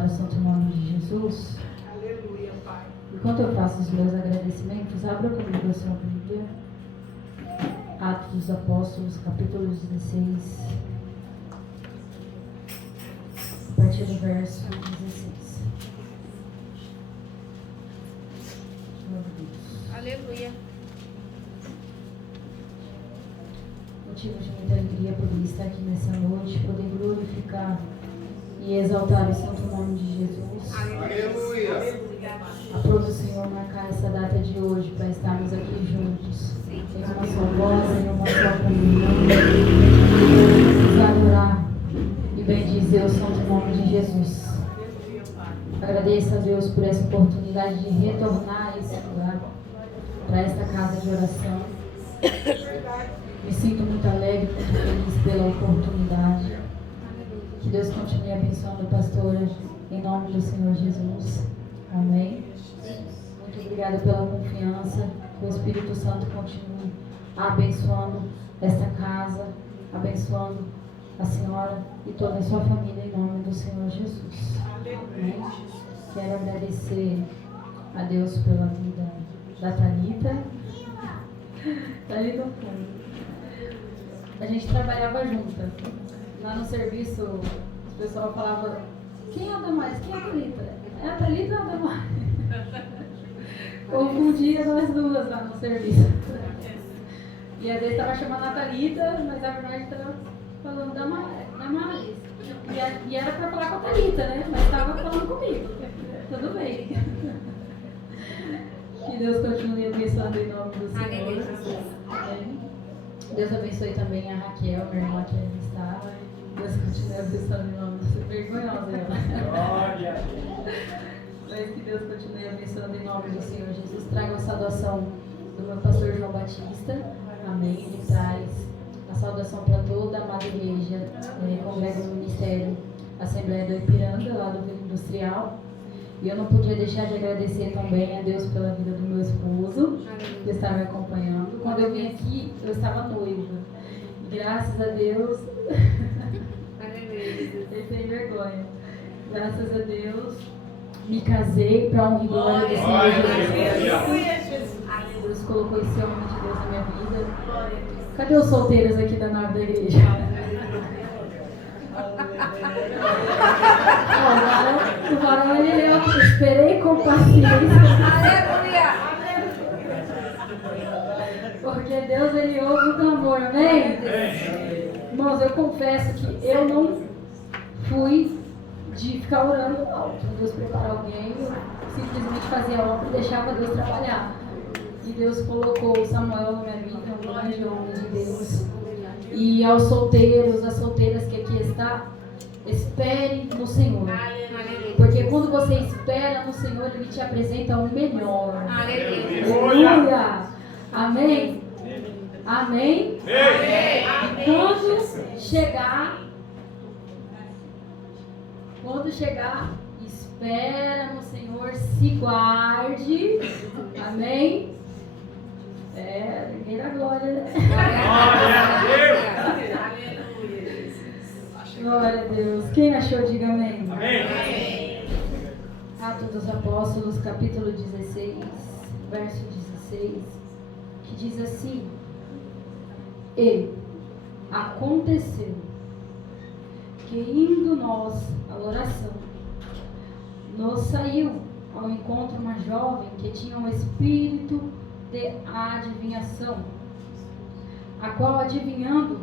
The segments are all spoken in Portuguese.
Para o santo nome de Jesus. Aleluia, Pai. Enquanto eu faço os meus agradecimentos, abra comigo a sua Bíblia. Atos dos Apóstolos, capítulo 16. A partir do verso 16. Glória a Deus. Aleluia. Motivo de muita alegria poder estar aqui nessa noite, poder glorificar e exaltar o santo nome de Jesus. Aleluia. Aprove o Senhor marcar essa data de hoje para estarmos aqui juntos, em uma só voz, em uma só comunhão, nos adorar e bendizer o santo nome de Jesus. Agradeço a Deus por essa oportunidade de retornar a esse lugar, para esta casa de oração. Me sinto muito alegre, muito feliz pela oportunidade. Que Deus continue abençoando a pastora, em nome do Senhor Jesus. Amém. Muito obrigada pela confiança. Que o Espírito Santo continue abençoando esta casa, abençoando a senhora e toda a sua família, em nome do Senhor Jesus. Amém. Quero agradecer a Deus pela vida da Thalita. Está ali no fundo. A gente trabalhava junto. Lá no serviço, o pessoal falava: quem anda mais? Quem é a Thalita? É a Thalita ou a Damares? Confundia nós duas lá no serviço. E às vezes estava chamando a Thalita, mas a verdade estava falando da Damares. E era para falar com a Thalita, né? Mas estava falando comigo. Tudo bem. Que Deus continue abençoando em nome do Senhor. Amém. Deus abençoe também a Raquel, minha irmã que ali está. Deus continue abençoando em nome do Senhor. Vergonhosa ela. Mas que Deus continue abençoando em nome do Senhor Jesus. Trago a saudação do meu pastor João Batista. Amém. Ele traz a saudação para toda a amada igreja, congrega no Ministério Assembleia do Ipiranga, lá do Vila Industrial. E eu não podia deixar de agradecer também a Deus pela vida do meu esposo, que está me acompanhando. Quando eu vim aqui, eu estava noiva. E graças a Deus, ele tem vergonha. Graças a Deus, me casei para honra e glória do Senhor Jesus. Deus colocou esse homem de Deus na minha vida. Cadê os solteiros aqui da nave da igreja? O varão ele é o que esperei com paciência. Aleluia. Porque Deus ele ouve o clamor, amém? Irmãos, eu confesso que eu não fui de ficar orando alto. Deus preparar alguém, eu simplesmente fazia a obra e deixava Deus trabalhar. E Deus colocou o Samuel na minha vida, um grande homem de Deus. E aos solteiros, às solteiras que aqui está, espere no Senhor. Porque quando você espera no Senhor, Ele te apresenta o melhor. Aleluia! Amém? Amém? E quando chegar, espera no Senhor, se guarde. Amém? Ninguém dá glória, né? Glória a Deus. Quem achou, diga amém. Amém. Atos dos Apóstolos, capítulo 16, verso 16, que diz assim: E aconteceu que, indo nós à oração, nos saiu ao encontro uma jovem que tinha um espírito de adivinhação, a qual, adivinhando,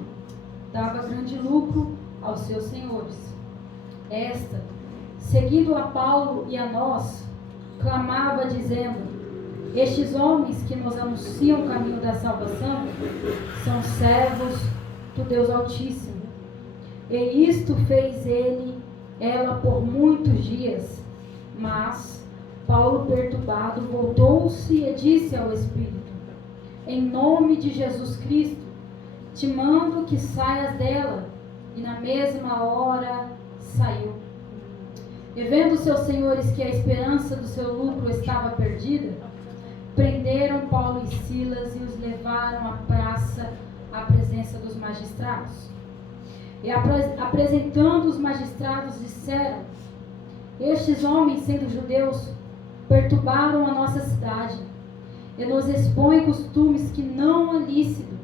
dava grande lucro aos seus senhores. Esta, seguindo a Paulo e a nós, clamava dizendo: estes homens que nos anunciam o caminho da salvação são servos do Deus Altíssimo. E isto fez ela por muitos dias. Mas Paulo, perturbado, voltou-se e disse ao Espírito: em nome de Jesus Cristo, te mando que saias dela. E na mesma hora saiu. E vendo seus senhores que a esperança do seu lucro estava perdida, prenderam Paulo e Silas e os levaram à praça, à presença dos magistrados. E apresentando os magistrados, disseram: Estes homens, sendo judeus, perturbaram a nossa cidade e nos expõem costumes que não é lícito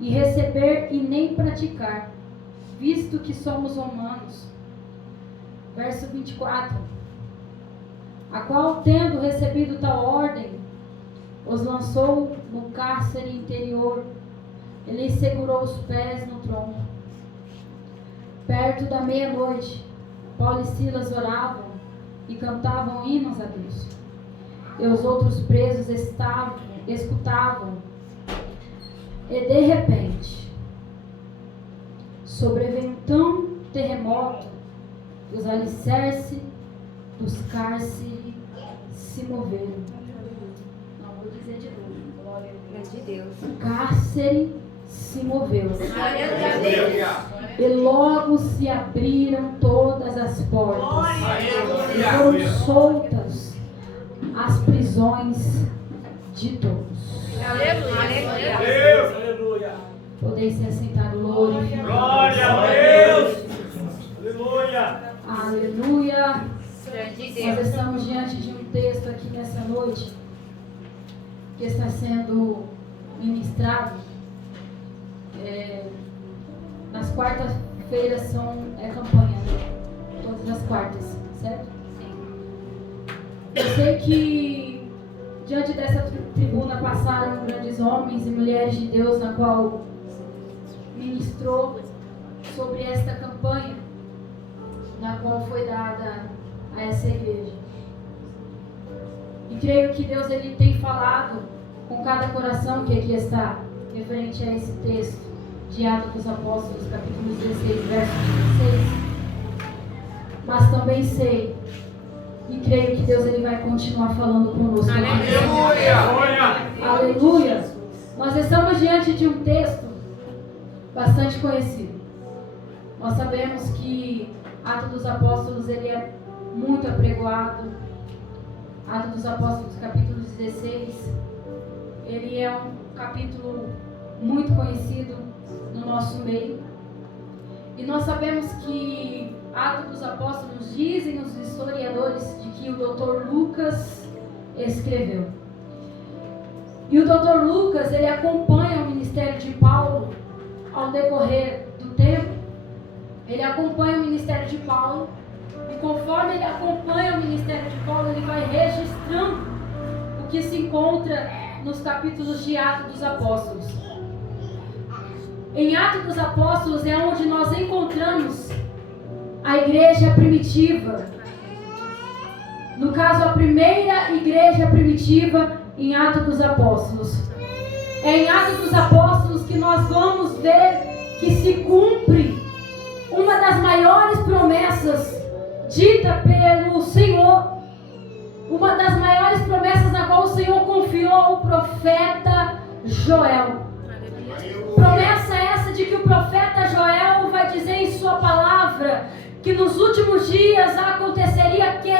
e receber e nem praticar, visto que somos romanos. Verso 24. A qual, tendo recebido tal ordem, os lançou no cárcere interior e lhes segurou os pés no tronco. Perto da meia-noite, Paulo e Silas oravam e cantavam hinos a Deus. E os outros presos escutavam. E de repente, sobreveio um tão terremoto que os alicerces dos cárceres se moveram. Não vou dizer de novo. Glória de Deus. O cárcere se moveu. Aleluia. E logo se abriram todas as portas. E foram soltas as prisões de todos. Aleluia. Deus, aleluia. Podeis se assentar, glória. Glória a Deus. Aleluia. Aleluia. Grande Nós Deus. estamos diante de um texto aqui nessa noite que está sendo ministrado. Nas quartas-feiras é campanha, né? Todas as quartas, certo? Eu sei que diante dessa tribuna passaram grandes homens e mulheres de Deus, na qual ministrou sobre esta campanha, na qual foi dada a essa igreja. E creio que Deus ele tem falado com cada coração que aqui está, referente a esse texto de Atos dos Apóstolos, capítulo 16, verso 16. Mas também sei e creio que Deus ele vai continuar falando conosco. Aleluia. Aleluia. Nós estamos diante de um texto bastante conhecido. Nós sabemos que Atos dos Apóstolos ele é muito apregoado. Atos dos Apóstolos, capítulo 16, ele é um capítulo muito conhecido no nosso meio. E nós sabemos que Atos dos Apóstolos, dizem os historiadores, de que o Dr. Lucas escreveu. E o Dr. Lucas, ele acompanha o ministério de Paulo ao decorrer do tempo. Ele acompanha o ministério de Paulo. E conforme ele acompanha o ministério de Paulo, ele vai registrando o que se encontra nos capítulos de Atos dos Apóstolos. Em Atos dos Apóstolos é onde nós encontramos a igreja primitiva. No caso, a primeira igreja primitiva em Atos dos Apóstolos. É em Atos dos Apóstolos que nós vamos ver que se cumpre uma das maiores promessas dita pelo Senhor. Uma das maiores promessas na qual o Senhor confiou ao profeta Joel. Promessa essa de que o profeta Joel vai dizer em sua palavra que nos últimos dias aconteceria que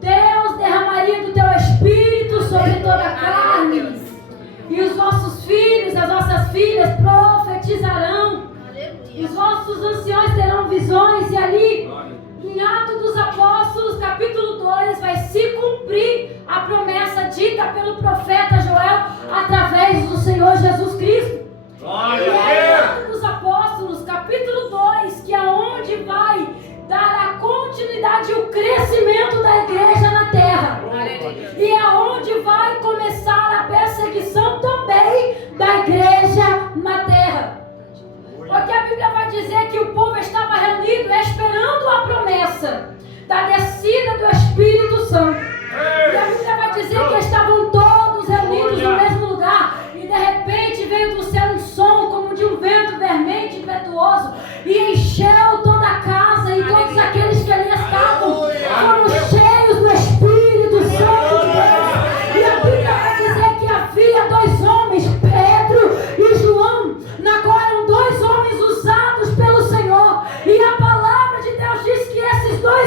Deus derramaria do teu espírito sobre toda a carne, e os vossos filhos, as vossas filhas profetizarão, os vossos anciões terão visões. E ali em Atos dos Apóstolos, capítulo 2, vai se cumprir a promessa dita pelo profeta Joel através do Senhor Jesus Cristo. E é em Atos dos Apóstolos, capítulo 2, que é onde vai dar a continuidade e o crescimento da igreja na terra. E é onde vai começar a perseguição também da igreja na terra. Porque a Bíblia vai dizer que o povo estava reunido esperando a promessa da descida do Espírito Santo. E a Bíblia vai dizer que estavam todos reunidos no mesmo lugar. E de repente veio do céu um som como de um vento vermente e impetuoso, e encheu toda a casa, e todos aqueles que ali estavam foram cheios do Espírito Santo de Deus. E a Bíblia vai dizer que havia dois homens, Pedro e João, na qual eram dois homens usados pelo Senhor. E a palavra de Deus diz que esses dois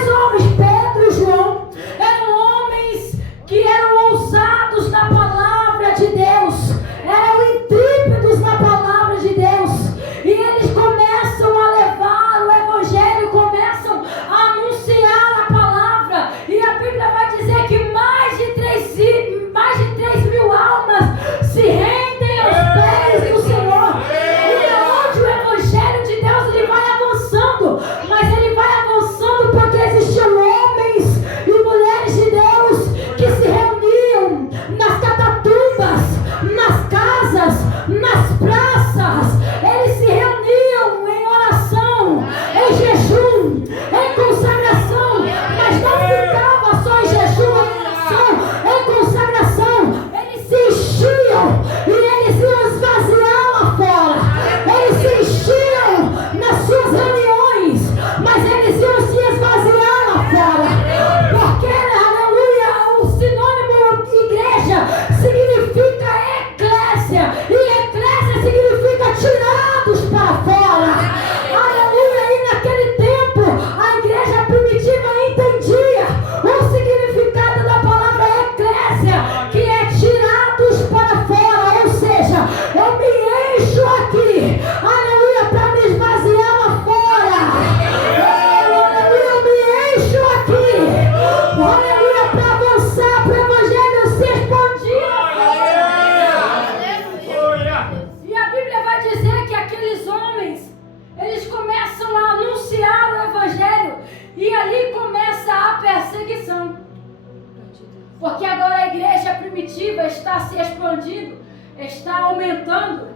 Porque agora a igreja primitiva está se expandindo, está aumentando.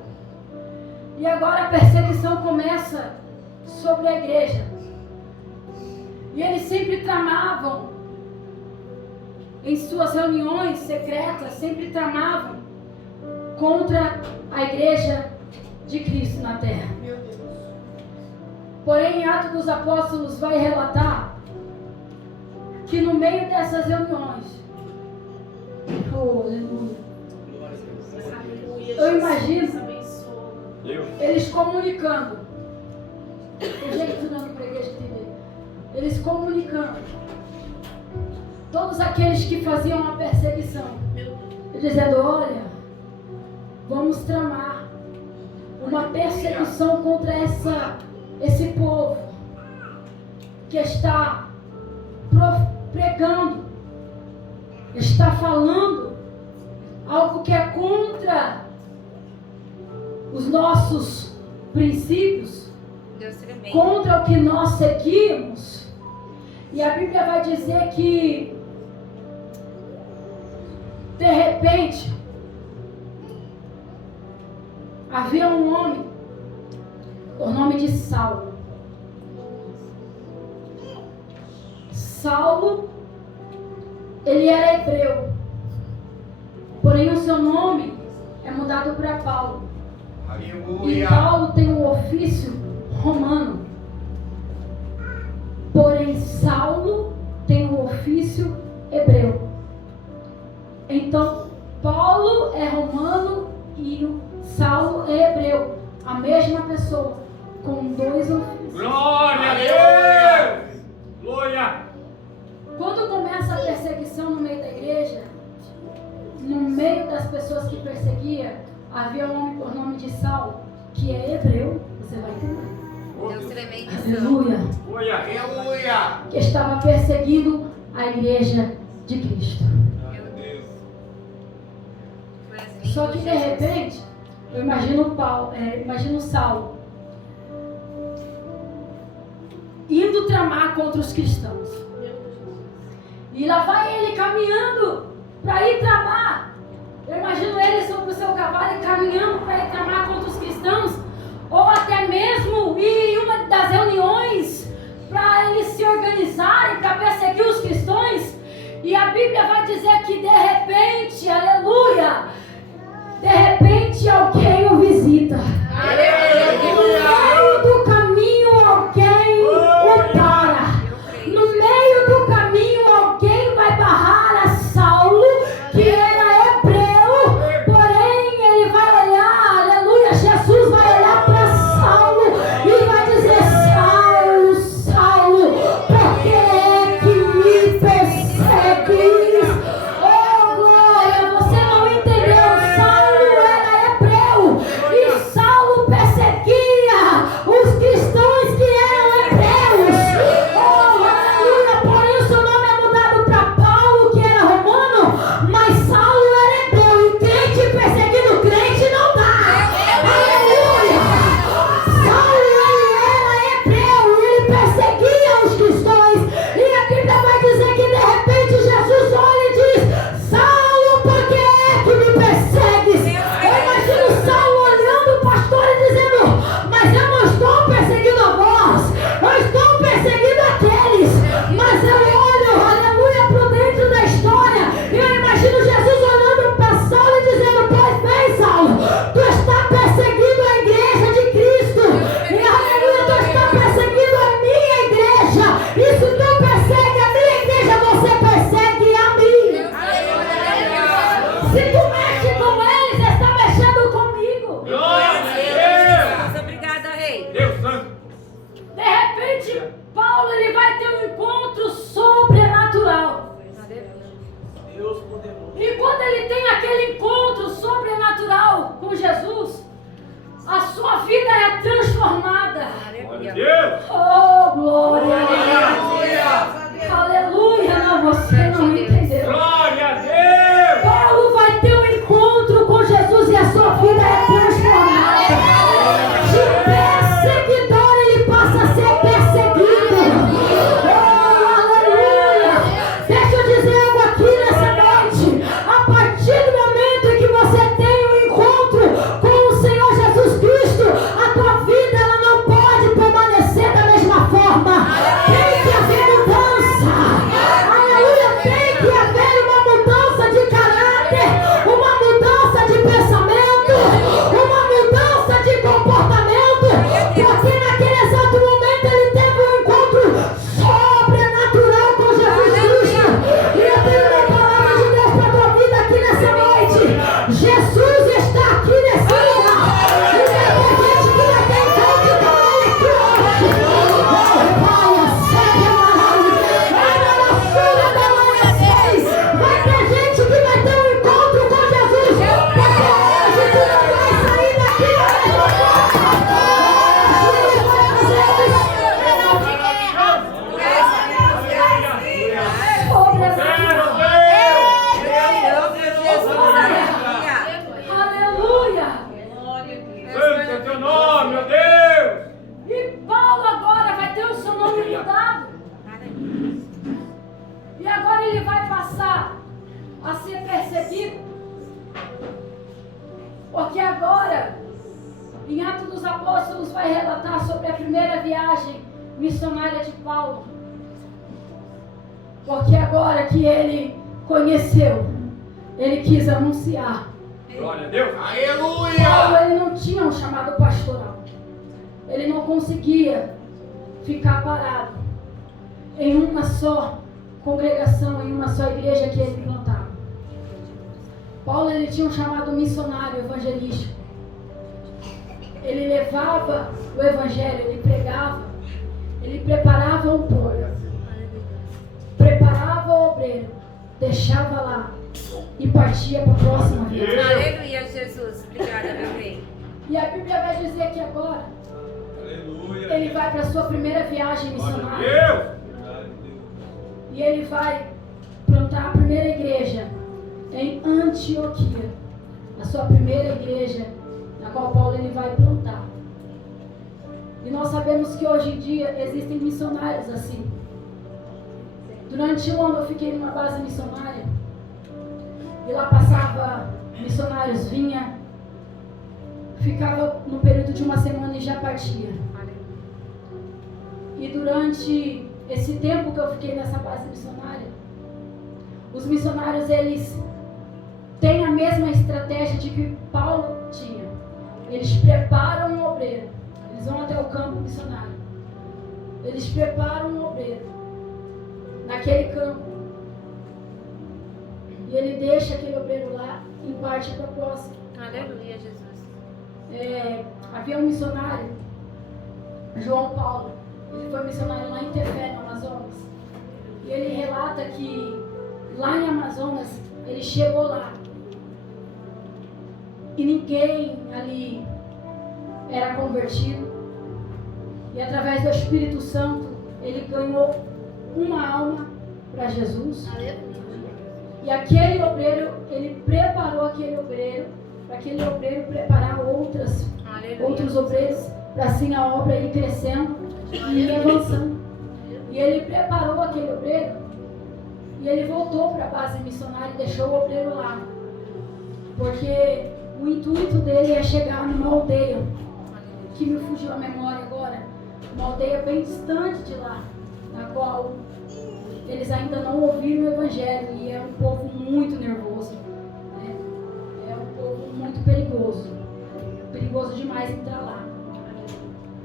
E agora a perseguição começa sobre a igreja. E eles sempre tramavam, em suas reuniões secretas, sempre tramavam contra a igreja de Cristo na terra. Porém, em Atos dos Apóstolos vai relatar que no meio dessas reuniões, eu imagino eles comunicando, o jeito não para a igreja entender, eles comunicando, todos aqueles que faziam a perseguição, dizendo: olha, vamos tramar uma perseguição contra esse povo que está pregando, está falando algo que é contra os nossos princípios, contra o que nós seguimos. E a Bíblia vai dizer que de repente havia um homem por nome de Saulo. Saulo, ele era hebreu, porém o seu nome é mudado para Paulo. E Paulo tem um ofício romano, porém Saulo tem um ofício hebreu. Então Paulo é romano e Saulo é hebreu, a mesma pessoa, com dois ofícios. Glória a Deus! Glória! Quando começa a perseguição no meio da igreja, no meio das pessoas que perseguia, havia um homem por nome de Saulo, que é hebreu, você vai entender. Deus tremendo. Aleluia. Aleluia! Que estava perseguindo a igreja de Cristo. Meu Deus! Só que de repente, eu imagino Saulo indo tramar contra os cristãos. E lá vai ele caminhando para ir tramar. Eu imagino ele sobre o seu cavalo e caminhando para ir tramar contra os cristãos. Ou até mesmo ir em uma das reuniões para eles se organizarem para perseguir os cristãos. E a Bíblia vai dizer que de repente, aleluia, de repente alguém o visita. No meio do caminho alguém o para. No meio do caminho alguém vai barrar a Saulo, que era hebreu, porém ele vai olhar, aleluia, Jesus vai olhar para Saulo e vai dizer: Saulo, Saulo, por que é que me persegues? Oh glória, você não entendeu, Saulo era hebreu e Saulo perseguia os cristãos que eram hebreus. Oh aleluia, por isso o nome é mudado para Paulo, que era romano, mas Saulo era hebreu e crente perseguindo crente não dá. Aleluia! Saulo ele era hebreu e ele perseguia os cristãos, e a Bíblia vai dizer que de repente Jesus olha e diz: Saulo, por que é que me persegues? Eu imagino Saulo olhando o pastor e dizendo: mas eu não estou perseguindo a vós, eu estou perseguindo aqueles. Mas eu olho, aleluia, para dentro da história, e eu imagino Jesus olhando para Saulo e dizendo: pois bem, Saulo, tu está perseguindo a igreja de Cristo, e aleluia, tu está perseguindo a minha igreja, e se tu persegue a minha igreja, você persegue a mim. Se tu mexe com eles, está mexendo comigo. Glória a Deus! Obrigada, Rei. Deus Santo! De repente, Paulo ele vai ter um encontro sobrenatural. Deus poderoso! E quando ele tem aquele encontro sobrenatural com Jesus, a sua vida é transformada. Glória a Deus! Oh, glória! Aleluia! Aleluia! Não, você não entendeu. Glória a Deus! Paulo vai ter um encontro com Jesus e a sua vida é transformada. De perseguidor ele passa a ser perseguido. Oh, aleluia! Deixa eu dizer algo aqui nessa noite. a ser perseguido. Porque agora, em Atos dos Apóstolos, vai relatar sobre a primeira viagem missionária de Paulo. Porque agora que ele conheceu, ele quis anunciar. Glória a Deus. Aleluia! Paulo, ele não tinha um chamado pastoral. Ele não conseguia ficar parado em uma só congregação, em uma só igreja que ele plantava. Paulo, ele tinha um chamado missionário, evangelístico. Ele levava o evangelho, ele pregava, ele preparava o povo, preparava o obreiro, deixava lá e partia para a próxima viagem. Aleluia, Jesus. Obrigada, meu bem. E a Bíblia vai dizer que agora Aleluia. ele vai para a sua primeira viagem Glória a missionária. Deus. E ele vai plantar a primeira igreja em Antioquia. A sua primeira igreja, na qual Paulo ele vai plantar. E nós sabemos que hoje em dia existem missionários assim. Durante um ano eu fiquei numa base missionária. E lá passava missionários, vinha, ficava no período de uma semana e já partia. E durante esse tempo que eu fiquei nessa base missionária, os missionários, eles têm a mesma estratégia de que Paulo tinha. Eles preparam um obreiro. Eles vão até o campo missionário. Eles preparam um obreiro naquele campo. E ele deixa aquele obreiro lá e parte para a próxima. Aleluia, Jesus. Havia um missionário, João Paulo. Ele foi missionário lá em Tefé, no Amazonas. E ele relata que lá em Amazonas, ele chegou lá. E ninguém ali era convertido. E através do Espírito Santo, ele ganhou uma alma para Jesus. E aquele obreiro, ele preparou aquele obreiro, para aquele obreiro preparar outros obreiros, para assim a obra ir crescendo e ir avançando. E ele preparou aquele obreiro, e ele voltou para a base missionária e deixou o obreiro lá. Porque o intuito dele é chegar numa aldeia, que me fugiu a memória agora, uma aldeia bem distante de lá, na qual eles ainda não ouviram o Evangelho, e é um povo muito nervoso, né? É um povo muito perigoso, perigoso demais entrar lá.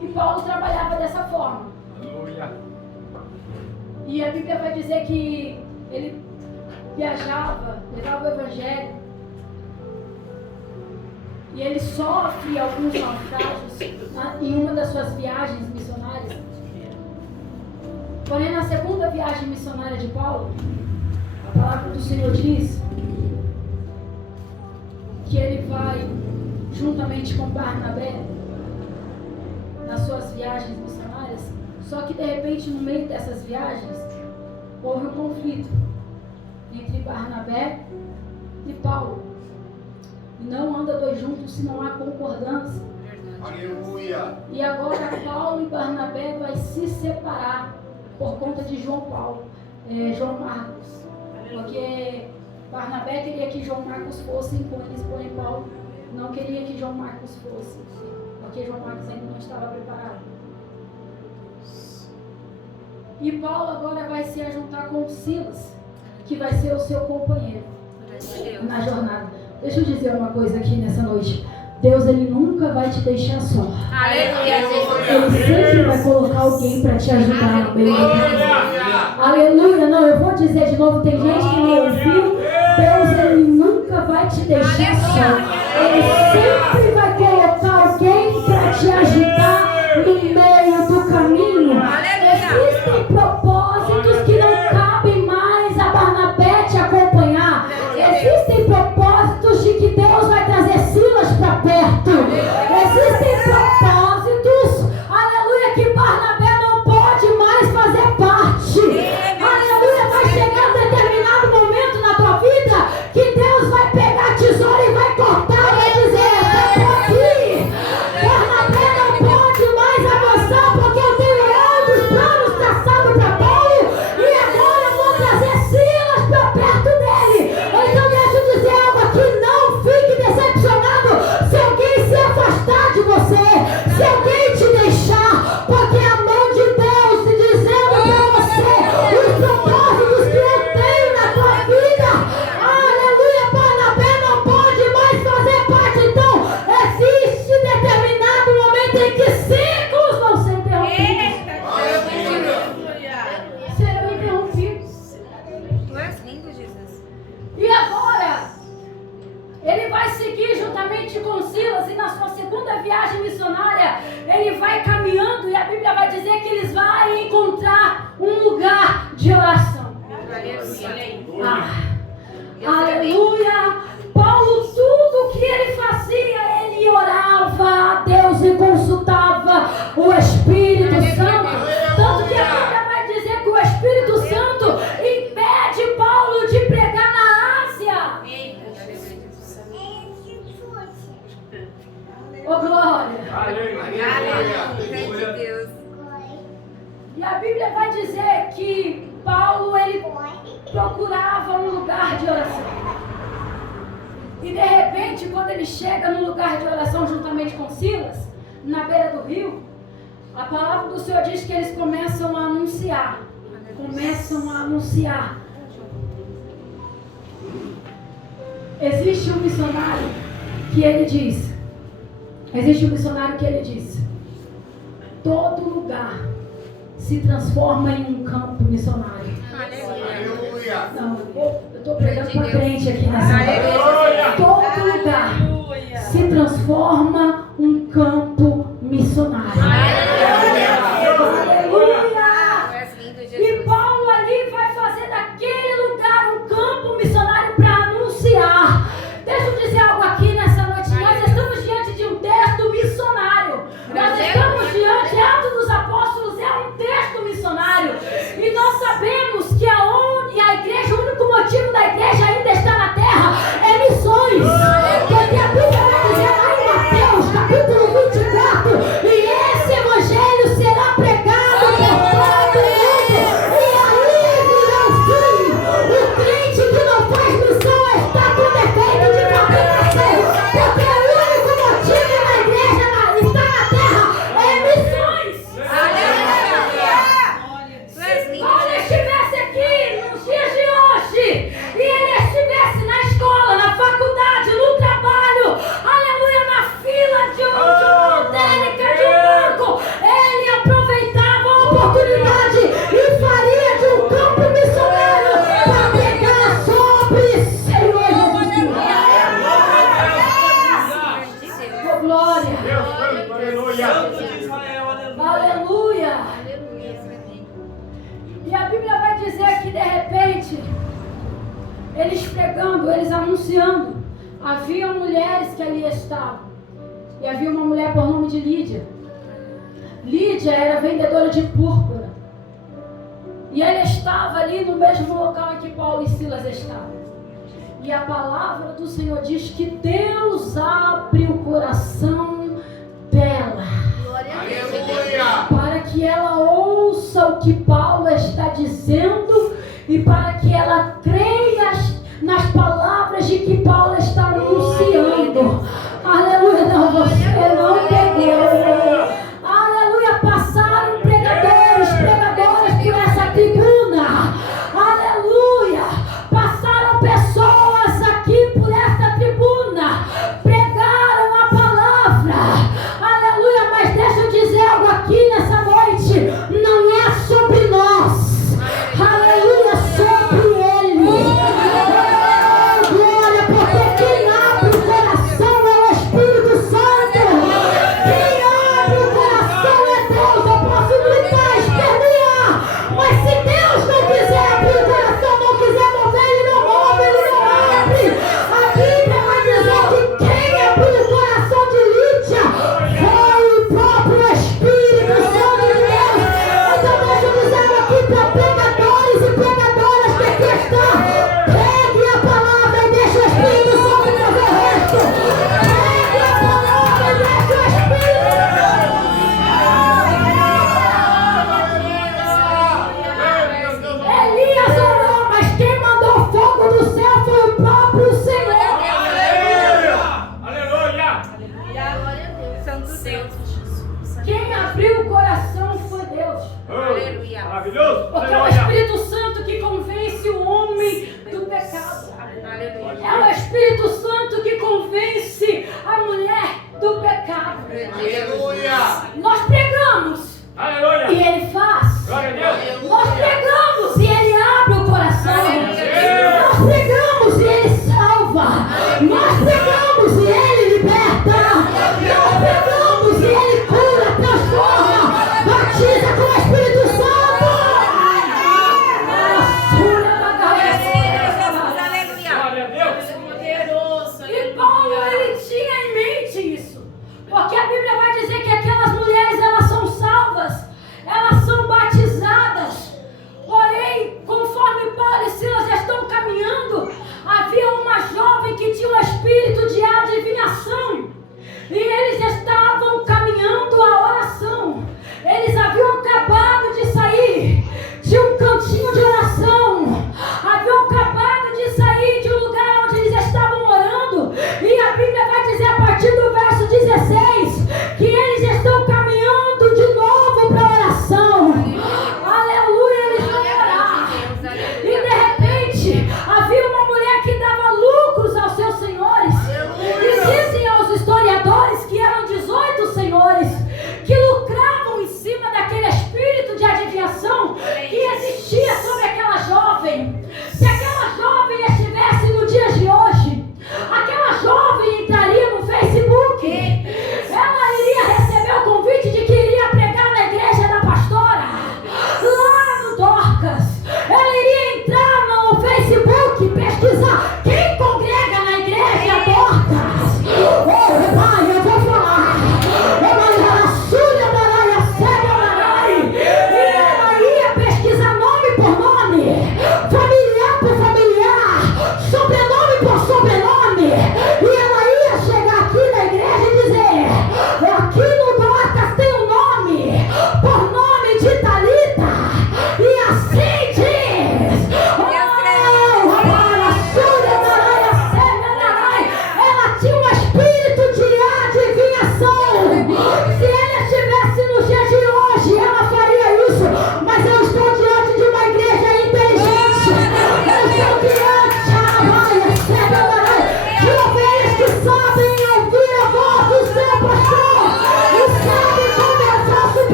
E Paulo trabalhava dessa forma. Aleluia. E a Bíblia vai dizer que ele viajava, levava o Evangelho, e ele sofre alguns naufrágios em uma das suas viagens missionárias. Porém, na segunda viagem missionária de Paulo, a palavra do Senhor diz que ele vai, juntamente com Barnabé, nas suas viagens missionárias. Só que de repente, no meio dessas viagens, houve um conflito entre Barnabé e Paulo. E não anda dois juntos se não há concordância. Aleluia! E agora Paulo e Barnabé vai se separar por conta de João Marcos. Porque Barnabé queria que João Marcos fosse com eles, porém Paulo não queria que João Marcos fosse, porque João Marcos ainda não estava preparado. E Paulo agora vai se ajuntar com Silas, que vai ser o seu companheiro na jornada. Deixa eu dizer uma coisa aqui nessa noite. Deus, Ele nunca vai te deixar só. Aleluia, Jesus. Ele sempre vai colocar alguém para te ajudar no meio do caminho. Aleluia. Não, eu vou dizer de novo, tem gente que não ouviu. Deus, Ele nunca vai te deixar só. Ele sempre vai colocar alguém para te ajudar no meio do caminho. Existem propósitos que não cabem mais a Barnabé te acompanhar. Existem propósitos de que Deus vai trazer Silas para perto. Existem propósitos, aleluia, que Barnabé não pode mais fazer parte. Aleluia, vai chegar um determinado momento na tua vida que Deus vai pegar a tesoura e vai cortar e vai dizer: Aleluia. Paulo, tudo que ele fazia, ele orava a Deus e consultava o Espírito Santo. Tanto que a Bíblia vai dizer que o Espírito Santo impede Paulo de pregar na Ásia. Ô glória. Aleluia. Deus. E a Bíblia vai dizer que Paulo, ele procurava um lugar de oração. E de repente, quando ele chega no lugar de oração juntamente com Silas, na beira do rio, a palavra do Senhor diz que eles começam a anunciar. Existe um missionário que ele diz, todo lugar se transforma em um campo missionário. Aleluia. Não, eu estou pregando para crente aqui nessa noite. Todo lugar se transforma um campo missionário. Aleluia. E Paulo ali vai fazer daquele lugar um campo missionário para anunciar. Deixa eu dizer algo aqui nessa noite. Nós estamos diante de um texto missionário. Nós estamos diante, Atos dos Apóstolos é um texto missionário. E nós sabemos que a igreja, o único motivo da igreja ainda está na terra é missões. Porque a Bíblia vai dizer lá em Mateus, capítulo 24, e esse evangelho será pregado por todo mundo. E aí virá o fim. O crente que não faz missão está com defeito de fabricação. Porque o único motivo da igreja estar na terra é missões. Paulo estivesse aqui nos dias de hoje e ele estivesse na escola, na faculdade, no trabalho, aleluia, na fila de uma lotérica, de um banco, ele aproveitava a oportunidade e faria de um campo missionário para pregar sobre Senhor Jesus. Oh, glória. Aleluia. E a Bíblia vai dizer que de repente, eles pregando, eles anunciando, havia mulheres que ali estavam. E havia uma mulher por nome de Lídia. Lídia era vendedora de púrpura. E ela estava ali no mesmo local em que Paulo e Silas estavam. E a palavra do Senhor diz que Deus abre o coração dela. Aleluia. Para que ela ouça o que Paulo está dizendo e para que ela creia nas palavras de que Paulo está anunciando. Aleluia, não, você não pegou. Aleluia, passaram pregadoras por essa tribuna. Aleluia, passaram pessoas aqui por essa tribuna. Pregaram a palavra. Aleluia, mas deixa eu dizer algo aqui nessa noite. Não é sobre nós. Aleluia, sobre Ele. Glória, porque quem abre o coração é o Espírito Santo. Quem abre o coração é Deus. Eu posso gritar, espernear, mas se Deus não quiser abrir o coração, não quiser mover, Ele não move, Ele não abre. A Bíblia vai dizer que quem abriu o coração de Lídia foi o próprio Espírito Santo de Deus. Então deixa eu dizer aqui para pregadores e pregadoras que aqui estão: pegue a palavra e deixa o Espírito Santo fazer o resto. Pegue a palavra e deixa o Espírito Santo. Elias orou, mas quem mandou fogo do céu foi o próprio Senhor. Aleluia. Santo Deus. Quem abriu o coração foi Deus. Aleluia. Maravilhoso. Porque é o Espírito Santo que convence o homem do pecado. Aleluia. É o Espírito Santo que convence a mulher do pecado. Aleluia. Nós pregamos Aleluia. e Ele faz. Glória a Deus. Nós pregamos e Ele abre o coração. Nós pregamos e Ele salva. Nós pregamos e Ele liberta. Nós pregamos e Ele cura, transforma, batiza com o Espírito Santo.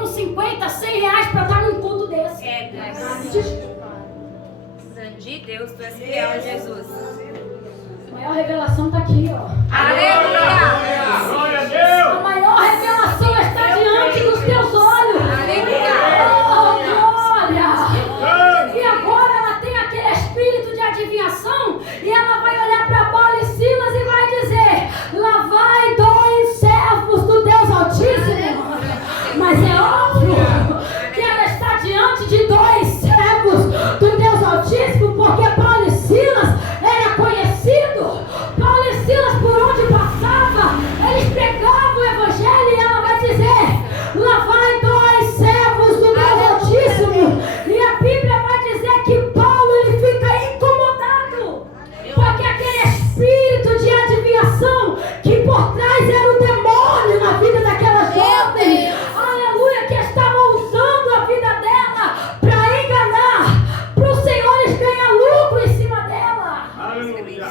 pagamos 50, 100 reais para estar num culto desse. De Deus, tu és fiel, Jesus. A maior revelação está aqui, ó. Aleluia! Glória a Deus! A maior revelação está diante dos teus olhos. Oh, glória! E agora ela tem aquele espírito de adivinhação e ela vai olhar para Paulo e Silas e vai dizer: lá vai 2 servos do Deus Altíssimo. Mas é óbvio que ela está diante de 2 servos do Deus Altíssimo, porque Paulo e Silas era conhecido. Paulo e Silas, por onde passava, eles pregavam o evangelho e ela vai dizer: lá vai 2 servos do Deus Altíssimo. E a Bíblia vai dizer que Paulo ele fica incomodado, porque aquele espírito de adivinhação que por trás era o demônio na vida daquela jovem, aleluia, que estava usando a vida dela para enganar, para os senhores ganhar lucro em cima dela. Aleluia!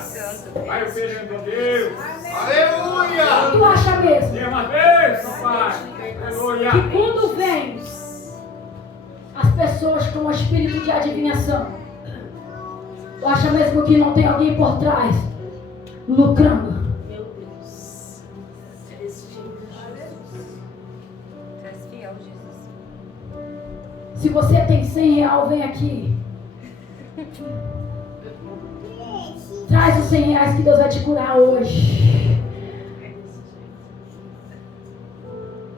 Vai o Filho de Deus! Aleluia! Tu acha mesmo Tem uma vez, papai! Aleluia! que quando vem as pessoas com o espírito de adivinhação, tu acha mesmo que não tem alguém por trás lucrando? Meu Deus. Tu és fiel, Jesus. Se você tem 100 real, vem aqui. Traz os 100 reais que Deus vai te curar hoje.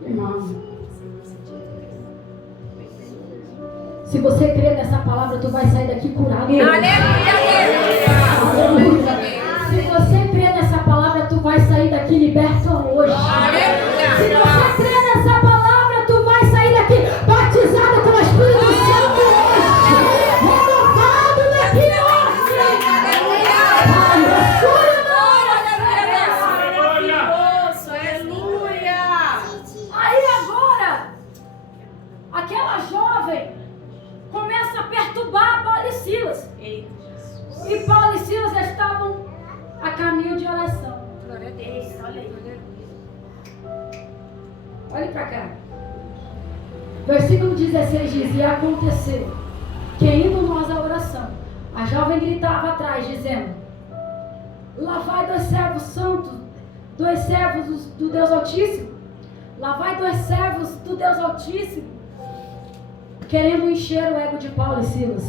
Irmão, se você crer nessa palavra, tu vai sair daqui curado hoje. Aleluia. Se você crer nessa palavra, tu vai sair daqui liberto hoje. Se você crer nessa palavra, tu vai sair daqui batizado com o Espírito Santo hoje. Renovado daqui hoje. Aí agora, aquela jovem começa a perturbar Paulo e Silas. E Paulo e Silas estavam a caminho de oração. Glória a Deus. Olha aí. Olhe para cá. Versículo 16 diz: e aconteceu que indo nós à oração, a jovem gritava atrás, dizendo: lá vai 2 servos santos, 2 servos do Deus Altíssimo. Lá vai 2 servos do Deus Altíssimo, querendo encher o ego de Paulo e Silas.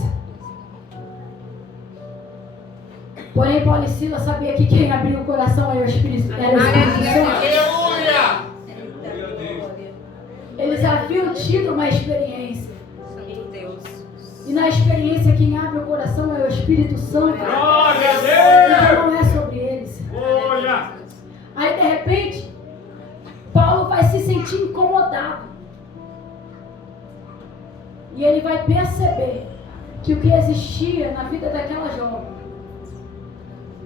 Porém, Paulo e Silas sabia que quem abriu o coração era o Espírito Santo. Aleluia! Eles haviam tido uma experiência. Santo Deus. E na experiência, quem abre o coração é o Espírito Santo. Glória a Deus! Não é sobre eles. Glória! Aí, de repente, Paulo vai se sentir incomodado. E ele vai perceber que o que existia na vida daquela jovem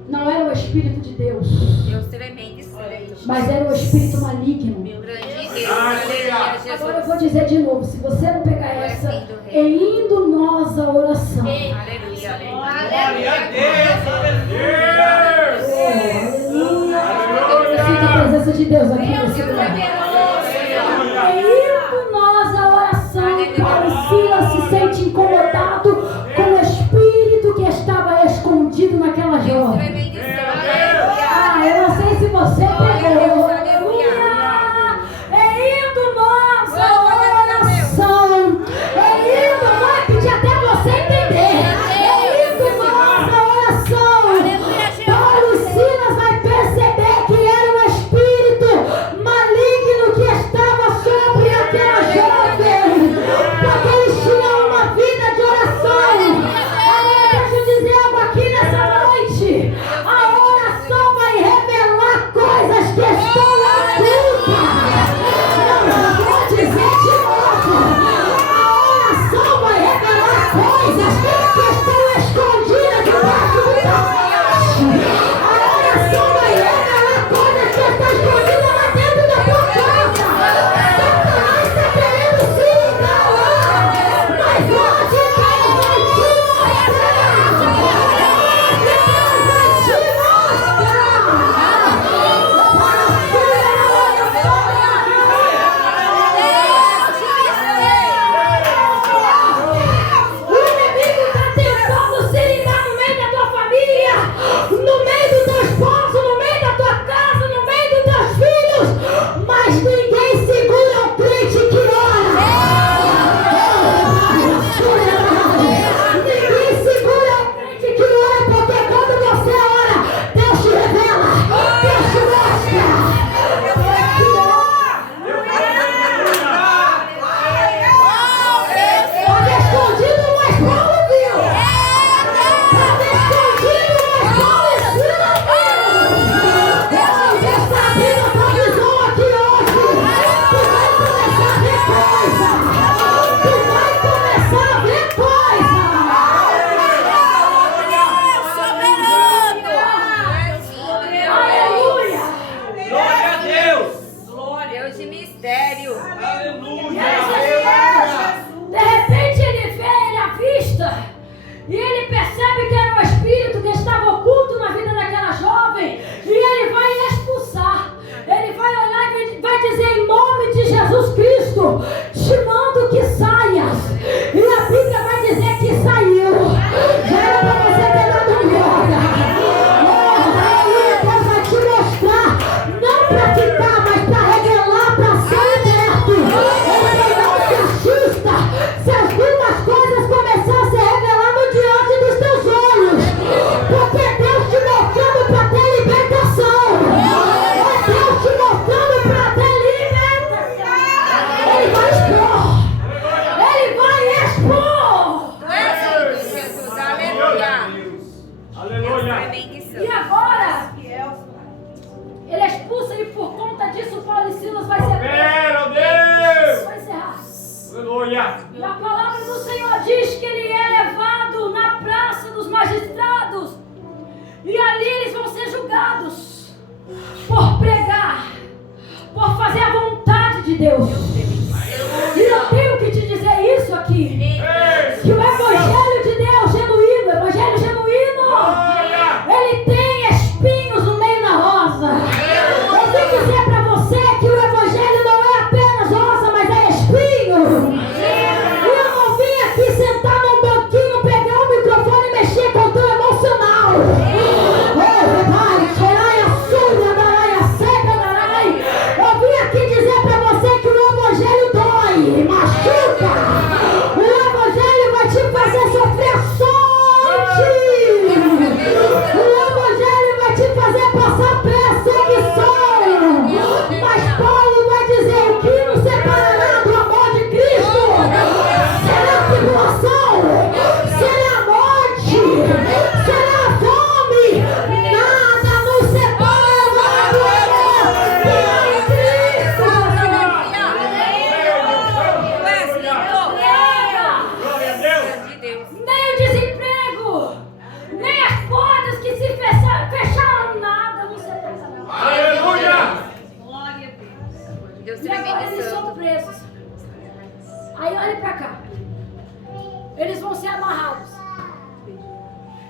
não era o Espírito de Deus, Deus tremendo e santo. mas era o espírito maligno. Meu grande Deus. Aleluia, Jesus. Agora eu vou dizer de novo, se você não pegar essa, e indo nós à oração. Aleluia. Glória a Deus! Aleluia. Sinta a presença de Deus aqui nesse lugar. E indo nós à oração, Paulo e Silas se sente incomodado com o espírito que estava escondido naquela jovem. Tremendo e santo. Ah, eu não sei se você pegou. Aleluia. E indo nós à oração. E indo, vai pedir até você entender. E indo nós à oração. Paulo e Silas vai perceber que era um espírito maligno que estava sobre aquela jovem, porque eles tinham uma vida de oração. Deixa eu dizer algo aqui nessa noite. A oração vai revelar coisas que estão ocultas. Eu vou dizer de novo. A oração vai revelar coisas que estão escondidas debaixo do tapete. A oração vai revelar coisas que estão escondidas lá dentro da tua casa. Satanás está querendo se ligar lá, mas hoje Deus vai te mostrar. Deus vai te mostrar.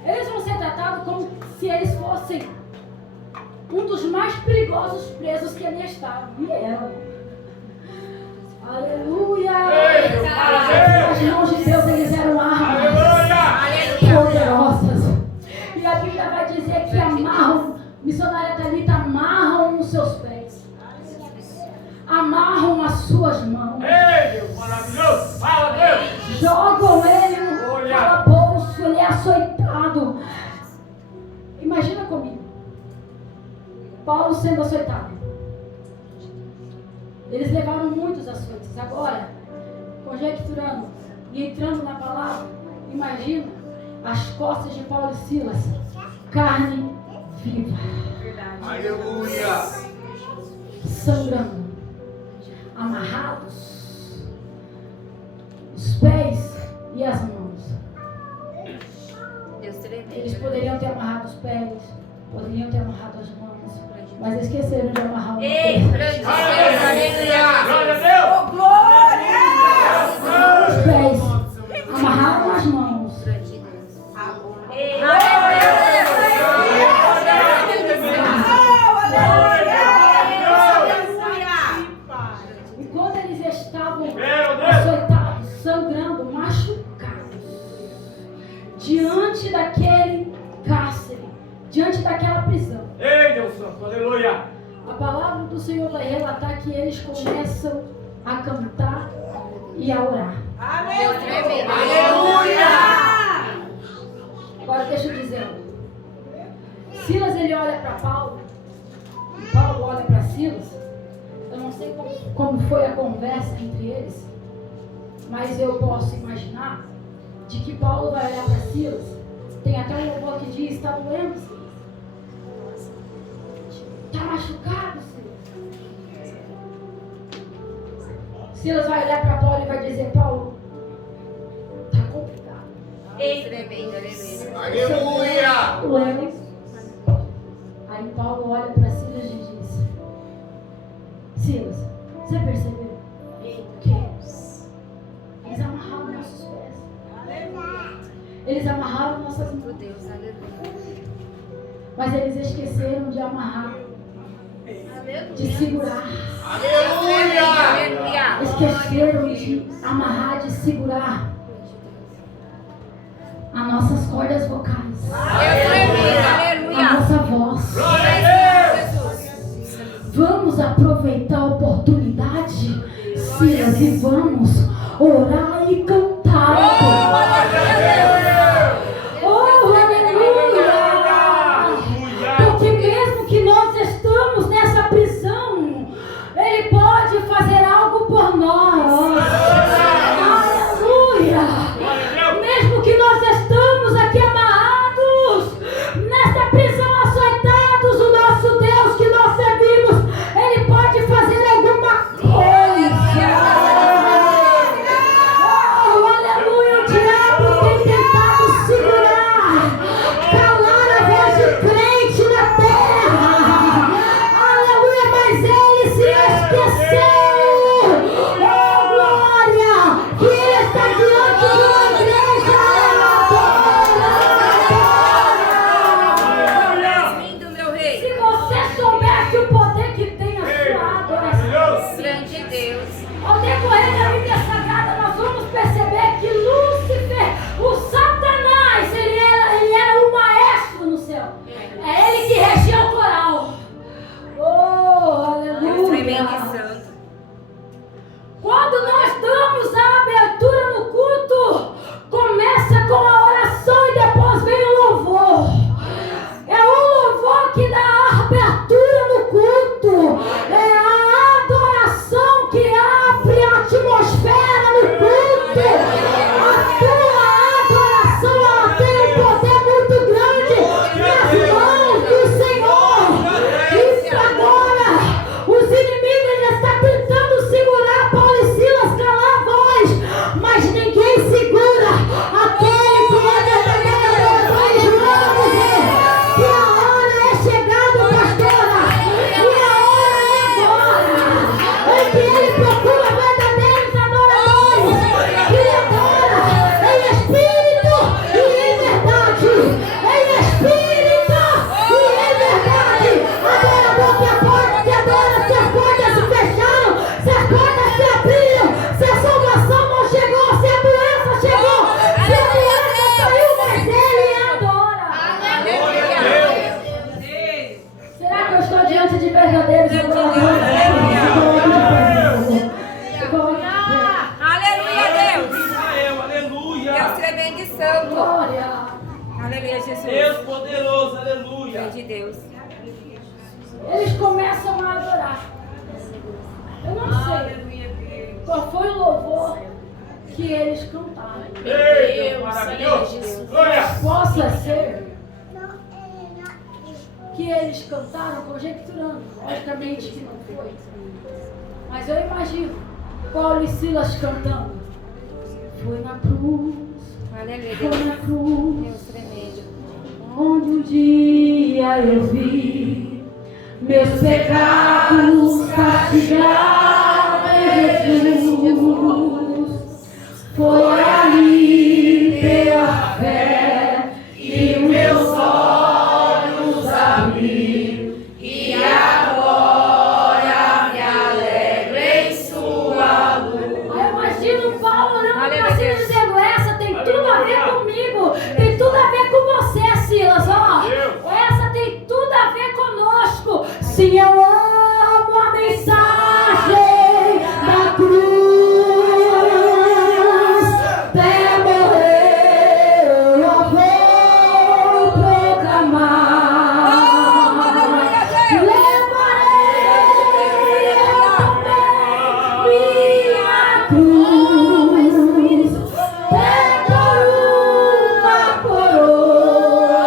Eles vão ser tratados como se eles fossem um dos mais perigosos presos que ali estavam. E eram. Aleluia! As mãos de Deus, eles eram armas poderosas. E a Bíblia vai dizer que amarram, missionária Thalita, amarram os seus pés. Amarram as suas mãos. Ei, Deus maravilhoso. Fala, Deus. Jogam ele no calabouço, ele é açoitado. Imagina comigo. Paulo sendo açoitado. Eles levaram muitos açoites. Agora, conjecturando e entrando na palavra, imagina as costas de Paulo e Silas, carne viva. Aleluia. Sangrando, amarrados, os pés e as mãos. Deus tremendo. Eles poderiam ter amarrado os pés, poderiam ter amarrado as mãos, mas esqueceram de amarrar o Ei, pé. grande Glória a Deus. Os pés, amarraram as mãos. grande Deus. Ei, E quando eles estavam açoitados, sangrando, machucados, diante daquele cárcere, diante daquela prisão, Ei, Deus Santo. Aleluia. a palavra do Senhor vai relatar que eles começam a cantar e a orar. Deus tremendo. Agora deixa eu dizer. Silas, ele olha para Paulo, e Paulo olha para Silas. Eu não sei como foi a conversa entre eles, mas eu posso imaginar de que Paulo vai olhar para Silas. Tem até um louvor que diz: está doendo, Silas? Está machucado, Silas? Silas vai olhar para Paulo e vai dizer: Paulo, está complicado. Ei, tremendo, aleluia. Aleluia. Doendo. Aí Paulo olha para Silas e diz: Silas, você percebeu? O quê? Eles amarraram nossos pés. Eles amarraram nossas Meu mãos. Deus, aleluia. Mas eles esqueceram de amarrar, de segurar. Aleluia. Esqueceram de amarrar, de segurar as nossas cordas vocais, Deus tremendo, a aleluia. nossa voz. Glória a Deus. Jesus. Vamos aproveitar a oportunidade, Silas, e vamos orar e cantar. Oh, aleluia! Porque mesmo que nós estamos nessa prisão, Ele pode fazer algo por nós. Aleluia! Mesmo que nós estamos aqui amarrados, nessa prisão açoitados, o nosso Deus que nós servimos, Ele pode fazer alguma coisa. Santo. Glória. Aleluia, Jesus. Deus poderoso, aleluia. Nome de Deus. Eles começam a adorar. Eu não sei qual foi o louvor que eles cantaram. Ei, Deus maravilhoso. Glória. Possa ser que eles cantaram conjecturando. Logicamente que não foi. Mas eu imagino Paulo e Silas cantando. Foi na cruz, Aleluia, foi Deus. na cruz, Deus tremendo. onde um dia eu vi meus pecados castigados em Jesus. Foi ali pela fé que meus olhos abriu e agora me alegro em sua luz. Eu imagino Paulo orando para Silas dizendo: essa tem tudo a ver comigo, tem tudo a ver com você, Silas, ó. Essa tem tudo a ver conosco. Sim, eu amo a mensagem da cruz. Até morrer eu vou proclamar. Levarei minha cruz, pego uma coroa.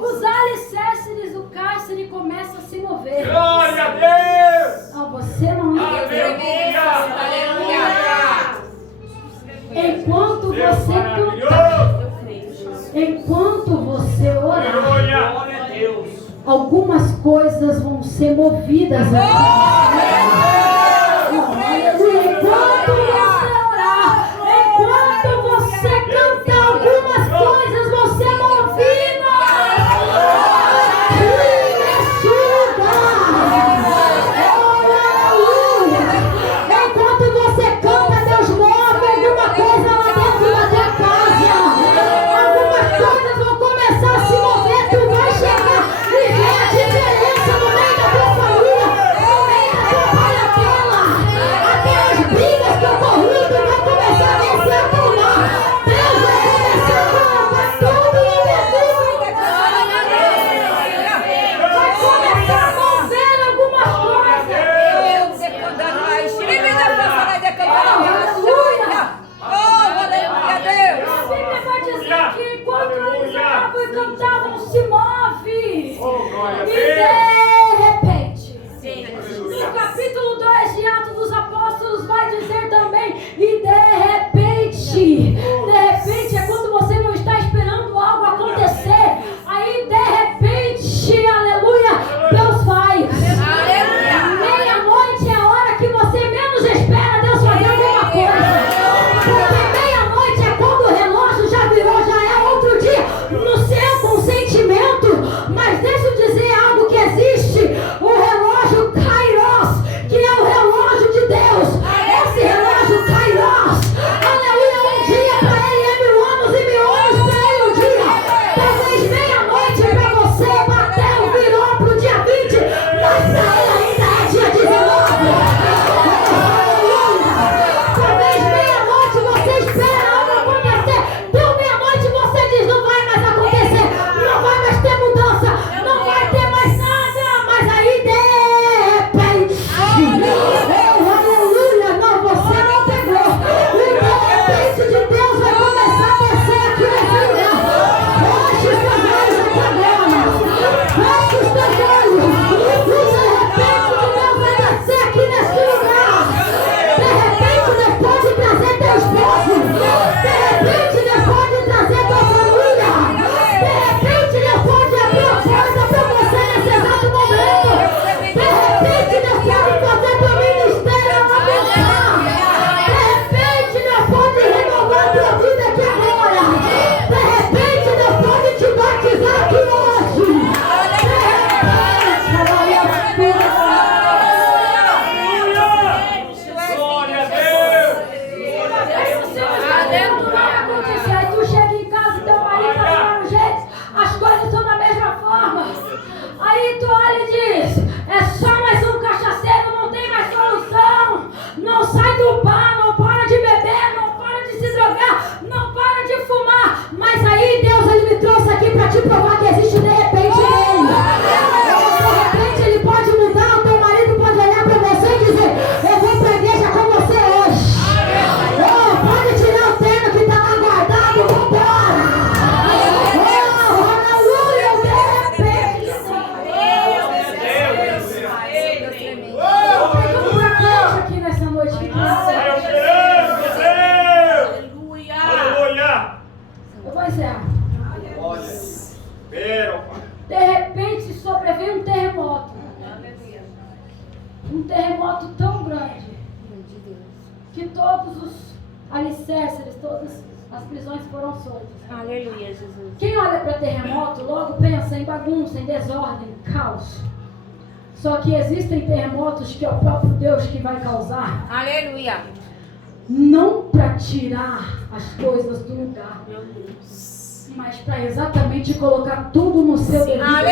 Os alicerces do cárcere começam a se mover. Glória a Deus. Não, você não é. Aleluia. Enquanto Deus você cantar, maravilhoso. enquanto você orar, Aleluia. Glória a Deus. algumas coisas vão ser movidas aqui. Enquanto você orar, enquanto você cantar, algumas coisas vão ser movidas. Enquanto você canta, Deus move alguma coisa lá dentro da tua casa. Algumas coisas vão começar a se mover. Tu vai chegar e ver a diferença no meio da tua família, no meio da tua encerrar. Olha. Espera, Pai. De repente sobreveio um terremoto. Um terremoto tão grande que todos os alicerces, todas as prisões foram soltas. Aleluia, Jesus. Quem olha para terremoto logo pensa em bagunça, em desordem, caos. Só que existem terremotos que é o próprio Deus que vai causar, Aleluia. não para tirar as coisas do lugar, mas para exatamente colocar tudo no seu devido lugar.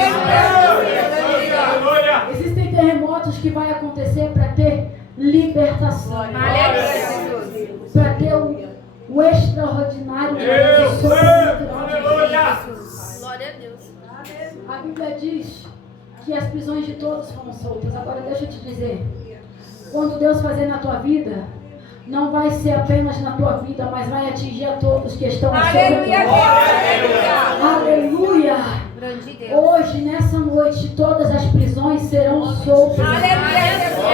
Aleluia. Existem terremotos que vai acontecer para ter libertação, Aleluia, Jesus. para ter o extraordinário de Deus, o sobrenatural de Deus. Aleluia. Glória a Deus. A Bíblia diz que as prisões de todos foram soltas. Agora deixa eu te dizer, quando Deus fazer na tua vida, não vai ser apenas na tua vida, mas vai atingir a todos que estão ao seu Aleluia, redor. Deus. Aleluia! Grande Deus. Hoje, nessa noite, todas as prisões serão soltas. Aleluia, Jesus.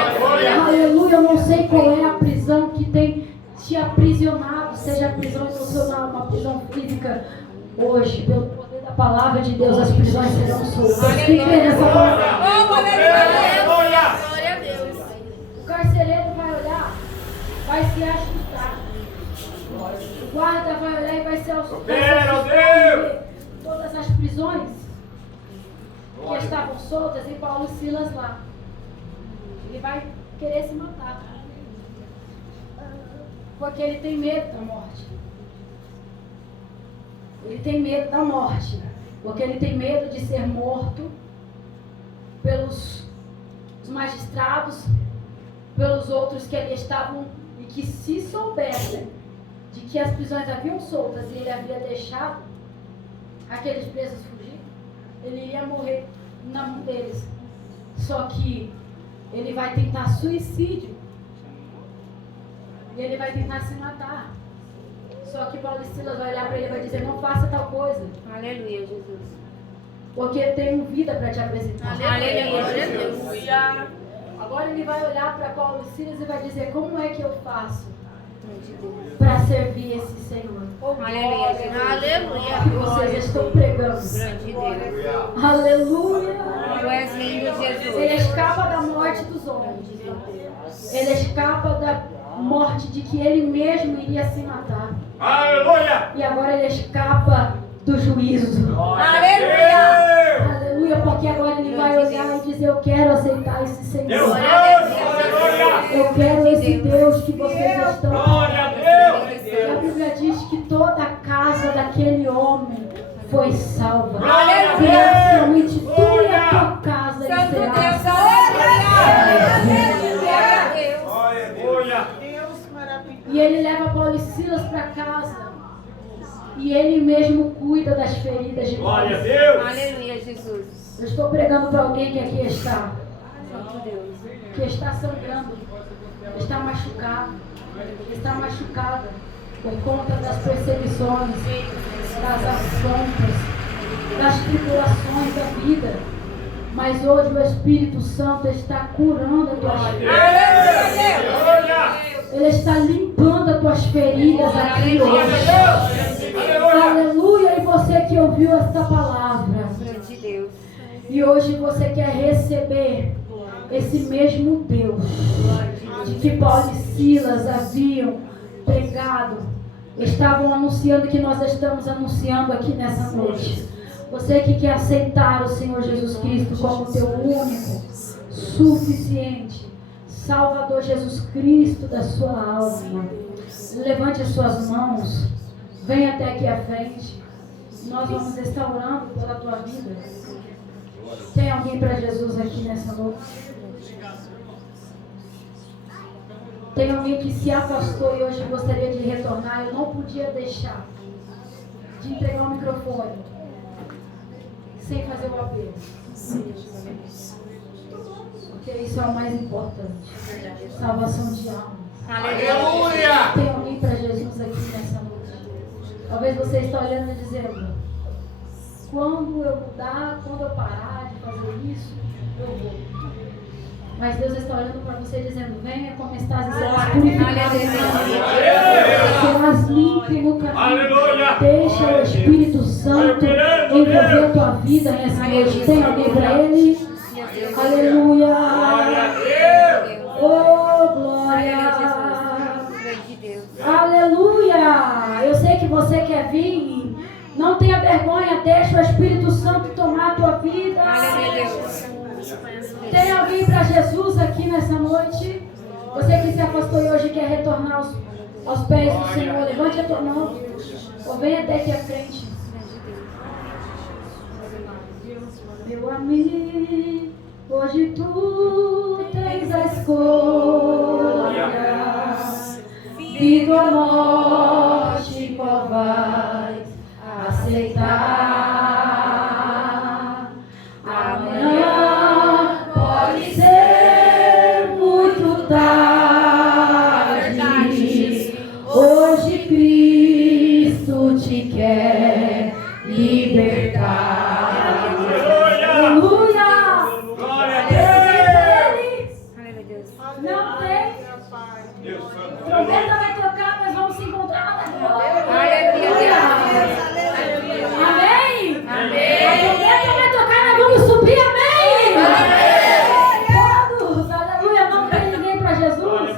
Aleluia! Eu não sei qual é a prisão que tem te aprisionado, seja a prisão emocional, uma prisão física. Hoje, pelo poder da palavra de Deus, as prisões serão soltas. Quem crê nessa palavra? Oh, aleluia. Aleluia. Glória a Deus. O carcereiro vai olhar, vai se assustar. O guarda vai olhar e vai se assustar. Meu Deus! Todas as prisões que estavam soltas e Paulo e Silas lá. Ele vai querer se matar. Porque ele tem medo da morte. Ele tem medo da morte. Porque ele tem medo de ser morto pelos magistrados, pelos outros que ali estavam, e que se soubessem de que as prisões haviam soltas e ele havia deixado aqueles presos fugir, ele iria morrer na mão deles. Só que ele vai tentar suicídio. Ele vai tentar se matar. Só que Paulo e Silas vai olhar para ele e vai dizer: não faça tal coisa, Aleluia, Jesus. porque tenho vida para te apresentar. Aleluia, Jesus. Agora ele vai olhar para Paulo e Silas e vai dizer: como é que eu faço Grande Deus. para servir esse Senhor Aleluia, Jesus. que vocês estão pregando? Grande Deus. Aleluia! Tu és lindo, Ele Jesus. escapa da morte dos homens. Ele escapa da morte de que ele mesmo iria se matar. Aleluia. E agora ele escapa do juízo. Aleluia. Aleluia, porque agora ele vai olhar e dizer: eu quero aceitar esse Senhor. Deus, aleluia. Eu quero esse Deus que vocês estão. Glória a Deus. E a Bíblia diz que toda a casa daquele homem foi salva. Glória a Deus. Principalmente tu e a tua casa Santo Deus. será. Aleluia. Aleluia. E ele leva Paulo e Silas para casa. E ele mesmo cuida das feridas de Paulo. Glória a Deus. Aleluia, Jesus. Eu estou pregando para alguém que aqui está, Santo Deus. que está sangrando, está machucado, está machucada por conta das perseguições, das afrontas, das tribulações da vida. Mas hoje o Espírito Santo está curando as tuas feridas. Aleluia. Ele está limpando as tuas feridas aqui Glória hoje. a Deus. Aleluia. Aleluia! E você que ouviu esta palavra, Grande Deus. e hoje você quer receber esse mesmo Deus de que Paulo e Silas haviam pregado, estavam anunciando, que nós estamos anunciando aqui nessa noite. Você que quer aceitar o Senhor Jesus Cristo como teu único, suficiente Salvador Jesus Cristo da sua alma, levante as suas mãos, venha até aqui à frente. Nós vamos estar orando pela tua vida. Tem alguém para Jesus aqui nessa noite? Tem alguém que se afastou e hoje gostaria de retornar? Eu não podia deixar de entregar o microfone sem fazer o apelo. Porque isso é o mais importante. Salvação de alma. Aleluia. Tem alguém para Jesus aqui nessa noite? Talvez você está olhando e dizendo: quando eu mudar, quando eu parar de fazer isso, eu vou. Mas Deus está olhando para você dizendo: venha como estás e serás purificado. Serás limpo no caminho. Aleluia. Deixa o Espírito Santo envolver a tua vida nessa noite. Tem alguém para Ele? Aleluia. Oh, glória. Aleluia. Eu sei que você quer vir. Não tenha vergonha. Deixa o Espírito Santo tomar a tua vida. Tem alguém para Jesus aqui nessa noite? Você que se afastou e hoje quer retornar aos pés do Senhor, levante a tua mão ou venha até aqui à frente. Meu amigo, hoje tu tens a escolha, vida ou morte, qual vais aceitar? Amanhã pode ser muito tarde. Hoje Cristo te quer libertar. Aleluia! Não tem. Trombeta vai tocar, nós vamos se encontrar lá na glória. Amém? Amém. A trombeta vai tocar, nós vamos subir, amém? Todos, aleluia, não tem ninguém para Jesus.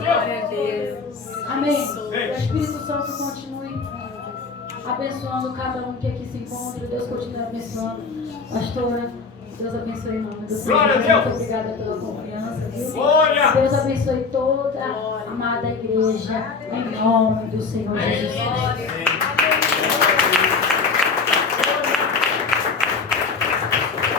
Amém. O Espírito Santo continue abençoando cada um que aqui se encontra. Deus continue abençoando. Pastora, Deus abençoe em nome do Senhor. Muito obrigada pela confiança, viu? Deus abençoe toda a amada igreja em nome do Senhor Jesus.